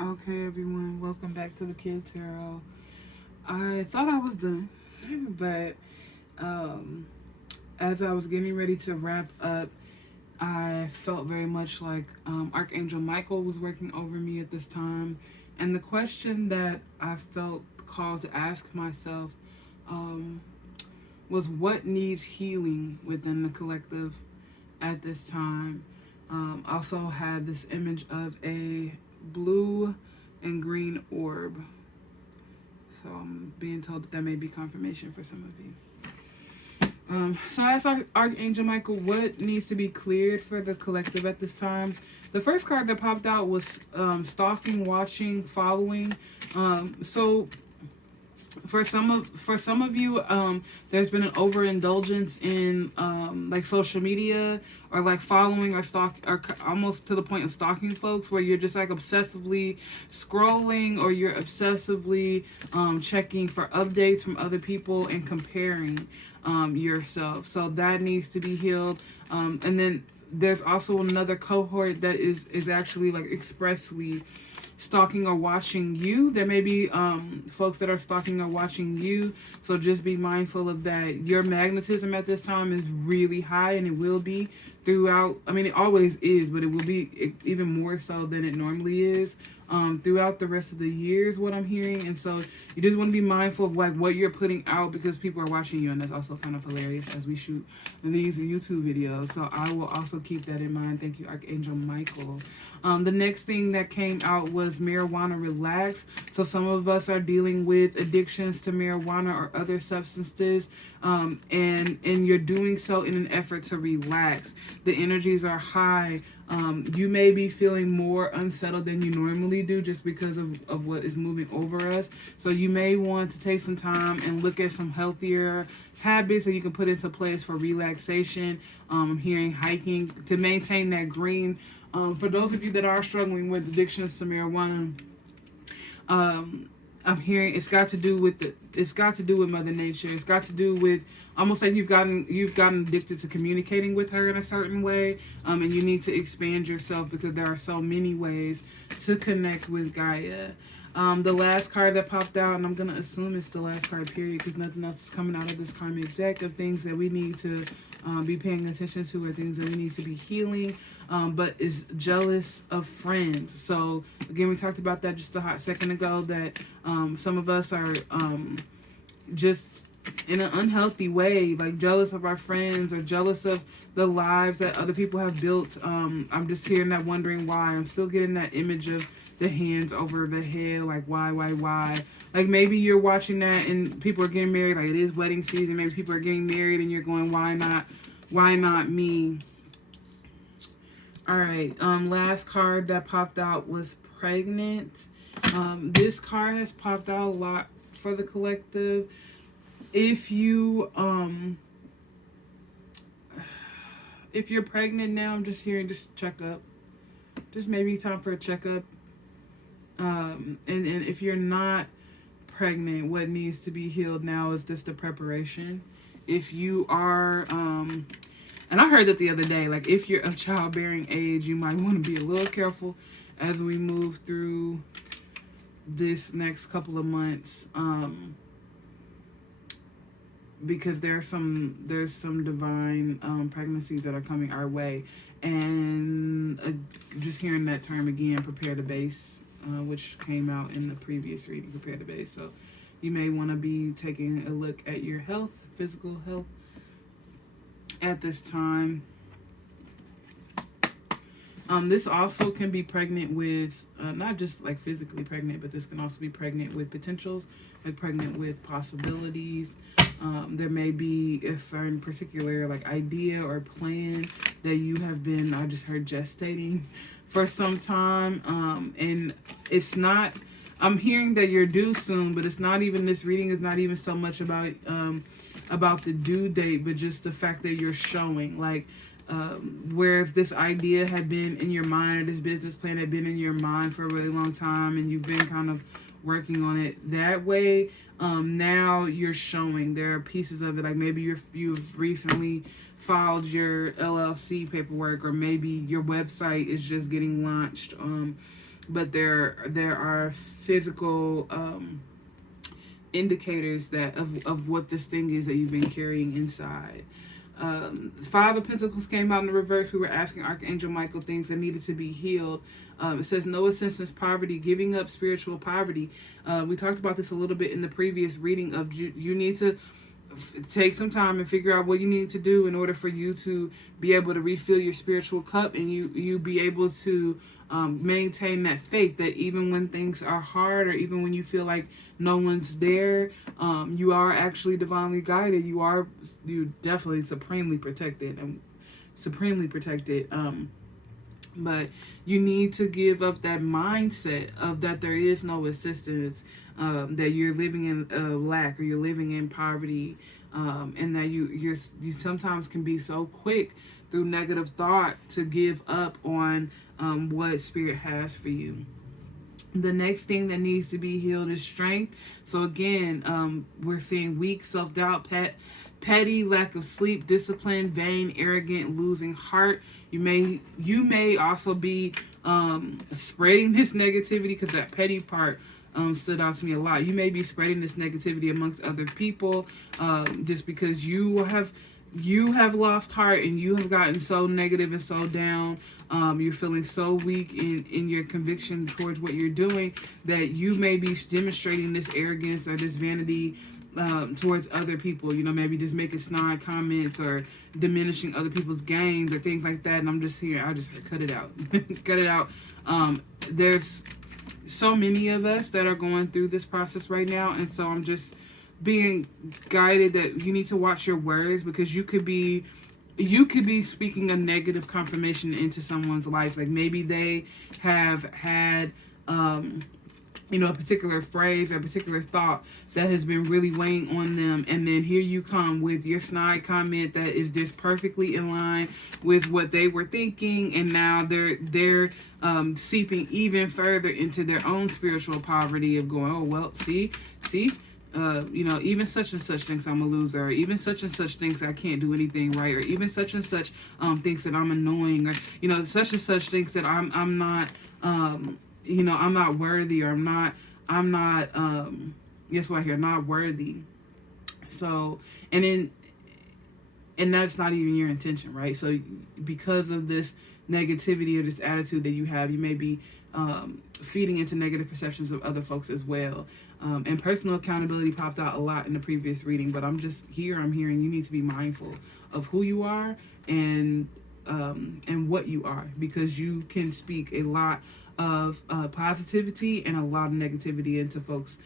Okay, everyone, welcome back to the Kid Tarot. I thought I was done, but um, as I was getting ready to wrap up, I felt very much like Archangel Michael was working over me at this time. And the question that I felt called to ask myself um, was what needs healing within the collective at this time. Also had this image of a blue and green orb. So I'm being told that may be confirmation for some of you. So I asked Archangel Michael what needs to be cleared for the collective at this time. The first card that popped out was stalking, watching, following. So for some of you, there's been an overindulgence in like social media or like following or stalk or almost to the point of stalking folks, where you're just like obsessively scrolling or you're obsessively checking for updates from other people and comparing yourself. So that needs to be healed. And then there's also another cohort that is actually like expressly stalking or watching you. There may be folks that are stalking or watching you. So just be mindful of that. Your magnetism at this time is really high, and it will be throughout. I mean, it always is, but it will be even more so than it normally is throughout the rest of the year is what I'm hearing. And so you just want to be mindful of like what you're putting out, because people are watching you, and that's also kind of hilarious as we shoot these YouTube videos. So I will also keep that in mind. Thank you, Archangel Michael. The next thing that came out was marijuana relax. So some of us are dealing with addictions to marijuana or other substances, and you're doing so in an effort to relax. The energies are high. You may be feeling more unsettled than you normally do just because of what is moving over us. So you may want to take some time and look at some healthier habits that you can put into place for relaxation. I'm hearing hiking to maintain that green. For those of you that are struggling with addictions to marijuana, I'm hearing it's got to do with Mother Nature. It's got to do with almost like you've gotten addicted to communicating with her in a certain way, and you need to expand yourself because there are so many ways to connect with Gaia. The last card that popped out, and I'm gonna assume it's the last card period because nothing else is coming out of this karmic deck of things that we need to be paying attention to, or things that we need to be healing, but is jealous of friends. So again, we talked about that just a hot second ago, that some of us are just in an unhealthy way, like jealous of our friends or jealous of the lives that other people have built. I'm just hearing that, wondering why. I'm still getting that image of the hands over the head, like why. Like maybe you're watching that and people are getting married, like it is wedding season. Maybe people are getting married and you're going, why not me? All right. Last card that popped out was pregnant. This card has popped out a lot for the collective. If you're pregnant now, I'm just hearing just check up. Just maybe time for a checkup. And if you're not pregnant, what needs to be healed now is just the preparation. If you are, and I heard that the other day, like if you're of childbearing age, you might want to be a little careful as we move through this next couple of months. Because there's some divine pregnancies that are coming our way, and just hearing that term again, prepare the base, which came out in the previous reading, prepare the base. So you may want to be taking a look at your health, physical health at this time. This also can be pregnant with, not just like physically pregnant, but this can also be pregnant with potentials, like pregnant with possibilities. There may be a certain particular like idea or plan that you have been, I just heard, gestating for some time. And it's not, I'm hearing that you're due soon, but it's not even, this reading is not even so much about the due date, but just the fact that you're showing, like, whereas this idea had been in your mind, or this business plan had been in your mind for a really long time, and you've been kind of working on it that way. Now you're showing there are pieces of it, like maybe you've recently filed your LLC paperwork, or maybe your website is just getting launched. but there are physical indicators that of what this thing is that you've been carrying inside. Five of Pentacles came out in the reverse. We were asking Archangel Michael things that needed to be healed. It says no senseless poverty, giving up spiritual poverty. We talked about this a little bit in the previous reading of you need to take some time and figure out what you need to do in order for you to be able to refill your spiritual cup, and you be able to maintain that faith that even when things are hard, or even when you feel like no one's there, you are actually divinely guided. You definitely supremely protected and supremely protected. But you need to give up that mindset of that there is no assistance, that you're living in lack, or you're living in poverty, and that you sometimes can be so quick through negative thought to give up on what Spirit has for you. The next thing that needs to be healed is strength. So again, we're seeing weak, self-doubt, petty, lack of sleep, discipline, vain, arrogant, losing heart. You may also be spreading this negativity, because that petty part stood out to me a lot. You may be spreading this negativity amongst other people, just because you have lost heart and you have gotten so negative and so down. You're feeling so weak in your conviction towards what you're doing, that you may be demonstrating this arrogance or this vanity towards other people. Maybe just making snide comments or diminishing other people's gains or things like that. And I just heard, cut it out. Cut it out. There's so many of us that are going through this process right now, and so I'm just being guided that you need to watch your words, because you could be speaking a negative confirmation into someone's life. Like maybe they have had a particular phrase or a particular thought that has been really weighing on them, and then here you come with your snide comment that is just perfectly in line with what they were thinking, and now they're seeping even further into their own spiritual poverty of going, oh well, see even such and such thinks I'm a loser, or even such and such thinks I can't do anything right, or even such and such thinks that I'm annoying, or such and such thinks that I'm not I'm not worthy, or I'm not guess what here, not worthy. So, and that's not even your intention, right? So because of this negativity or this attitude that you have, you may be feeding into negative perceptions of other folks as well. And personal accountability popped out a lot in the previous reading, but I'm hearing you need to be mindful of who you are and what you are, because you can speak a lot of positivity and a lot of negativity into folks,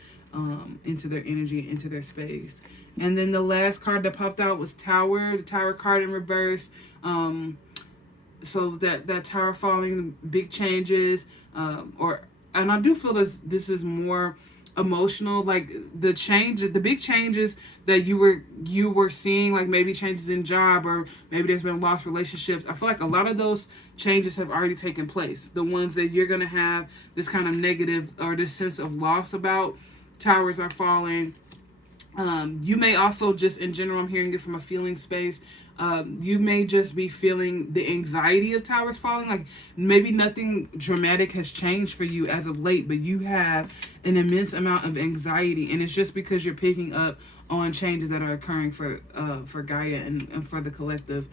into their energy, into their space. And then the last card that popped out was Tower, the Tower card in reverse. So that Tower falling, big changes, and I do feel this is more emotional, like the big changes that you were seeing, like maybe changes in job, or maybe there's been lost relationships. I feel like a lot of those changes have already taken place. The ones that you're going to have this kind of negative or this sense of loss about, towers are falling. You may also just, in general, I'm hearing it from a feeling space, you may just be feeling the anxiety of towers falling. Like maybe nothing dramatic has changed for you as of late, but you have an immense amount of anxiety, and it's just because you're picking up on changes that are occurring for Gaia and for the collective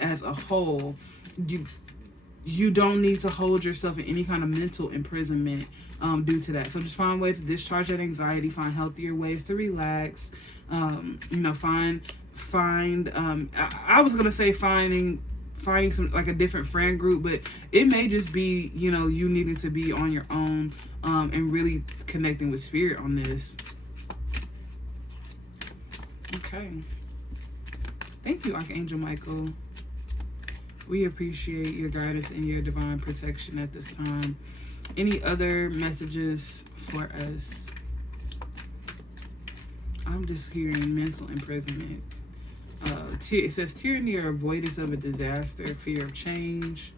as a whole. You don't need to hold yourself in any kind of mental imprisonment due to that. So just find ways to discharge that anxiety, find healthier ways to relax, find I was gonna say finding some, like, a different friend group, but it may just be you needing to be on your own and really connecting with Spirit on this. Okay, thank you, Archangel Michael. We appreciate your guidance and your divine protection at this time. Any other messages for us? I'm just hearing mental imprisonment. It says tyranny or avoidance of a disaster, fear of change.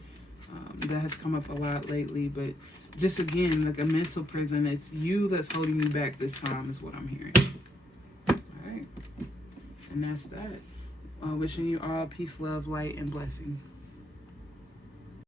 That has come up a lot lately, but just again, like a mental prison. It's you that's holding you back this time is what I'm hearing. All right. And that's that. Wishing you all peace, love, light, and blessings.